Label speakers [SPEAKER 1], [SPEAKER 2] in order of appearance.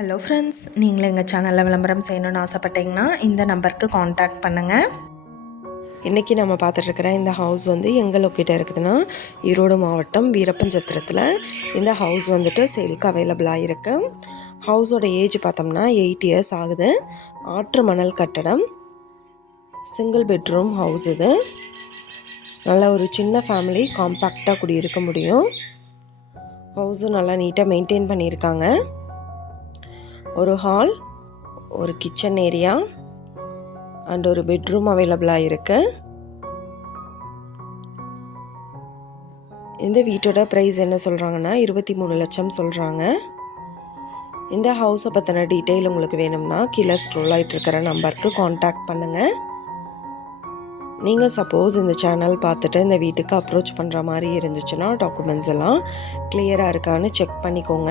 [SPEAKER 1] Hello friends நீங்களும் எங்கள் சேனலில் விளம்பரம் செய்யணும்னு ஆசைப்பட்டீங்கன்னா இந்த நம்பருக்கு காண்டாக்ட் பண்ணுங்கள்
[SPEAKER 2] இன்றைக்கி நம்ம பார்த்துட்ருக்கிற இந்த ஹவுஸ் வந்து எங்கே லொக்கேட்டாக இருக்குதுன்னா ஈரோடு மாவட்டம் வீரப்பஞ்சத்திரத்தில். இந்த ஹவுஸ் வந்துட்டு சேலுக்கு அவைலபிளாக இருக்குது ஹவுஸோட ஏஜ் பார்த்தோம்னா எயிட் இயர்ஸ் ஆகுது. ஆற்று மணல் கட்டடம். சிங்கிள் பெட்ரூம் ஹவுஸ் இது. நல்ல ஒரு சின்ன ஃபேமிலி காம்பேக்டாக குடியிருக்க முடியும். ஹவுஸும் நல்லா நீட்டாக மெயின்டைன் பண்ணியிருக்காங்க. ஒரு ஹால் ஒரு கிச்சன் ஏரியா அண்ட் ஒரு பெட்ரூம் அவைலபிளாக இருக்குது இந்த வீட்டோட ப்ரைஸ் என்ன சொல்கிறாங்கன்னா இருபத்தி மூணு லட்சம் சொல்கிறாங்க இந்த ஹவுஸை பற்றின டீட்டெயில் உங்களுக்கு வேணும்னா கீழே ஸ்க்ரோல் ஆகிட்டுருக்கிற நம்பருக்கு காண்டாக்ட் பண்ணுங்கள் நீங்கள் சப்போஸ் இந்த சேனல் பார்த்துட்டு இந்த வீட்டுக்கு அப்ரோச் பண்ணுற மாதிரி இருந்துச்சுன்னா டாக்குமெண்ட்ஸ் எல்லாம் கிளியராக இருக்கான்னு செக் பண்ணிக்கோங்க.